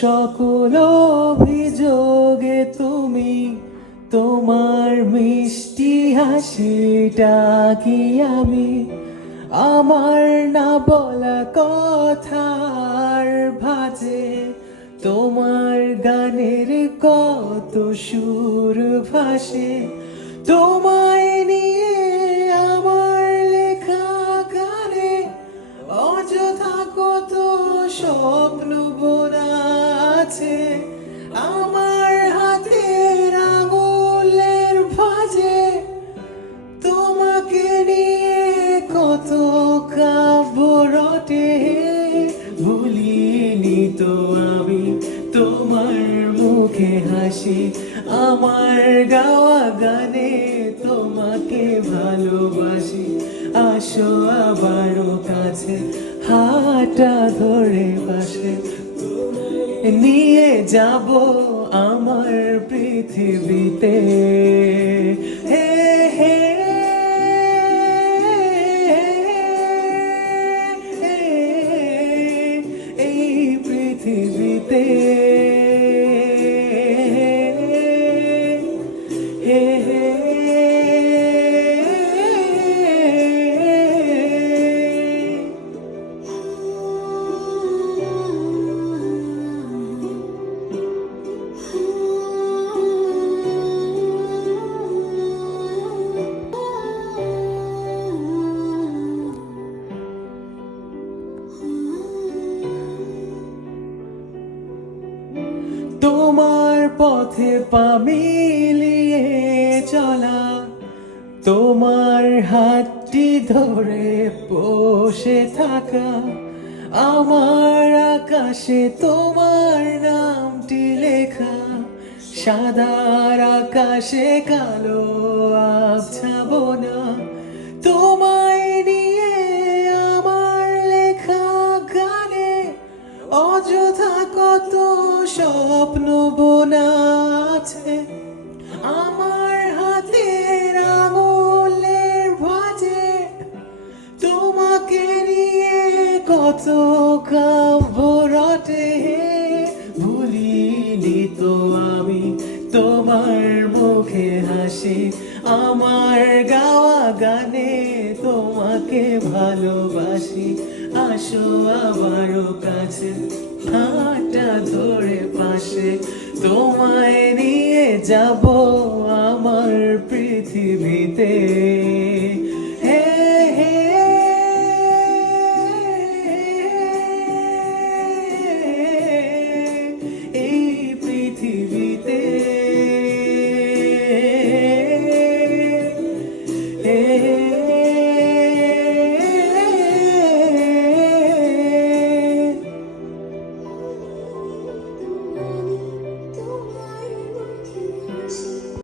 সকল অভিযোগে তুমি তোমার মিষ্টি হাসিটা কি আমি আমার না বলা কথার ভাজে তোমার গানের কত সুর ভাসে তোমায় নিয়ে আমার লেখা গানে অযথা কত স্বপ্ন বোনা আছে আমার হাতের আঙুলের ভাঁজে তোমাকে নিয়ে কত কাব্য রটে ভুলিনি তো আমি তোমার মুখে হাসি আমার গাওয়া গানে তোমাকে ভালোবাসি আসো আবারও কাছে হাতটা ধরে পাশে নিয়ে যাব আমার পৃথিবীতে হে হে এই পৃথিবীতে হে হে তোমার পথে পা মিলিয়ে চলা তোমার হাতটি ধরে বসে থাকা আমার আকাশে তোমার নামটি লেখা সাদার আকাশে কালো আবছাবো না তোমায় নিয়ে আমার লেখা গানে অযথা কত স্বপ্ন বোনা আছে আমার হাতের আঙুলের ভাঁজে তোমাকে নিয়ে কত কাব্য রটে ভুলিনি তো আমি তোমার মুখে হাসি আমার গাওয়া গানে তোমাকে ভালোবাসি আসো আবারও কাছে হাতটা ধরে পাশে তোমায় নিয়ে যাব আমার পৃথিবীতে।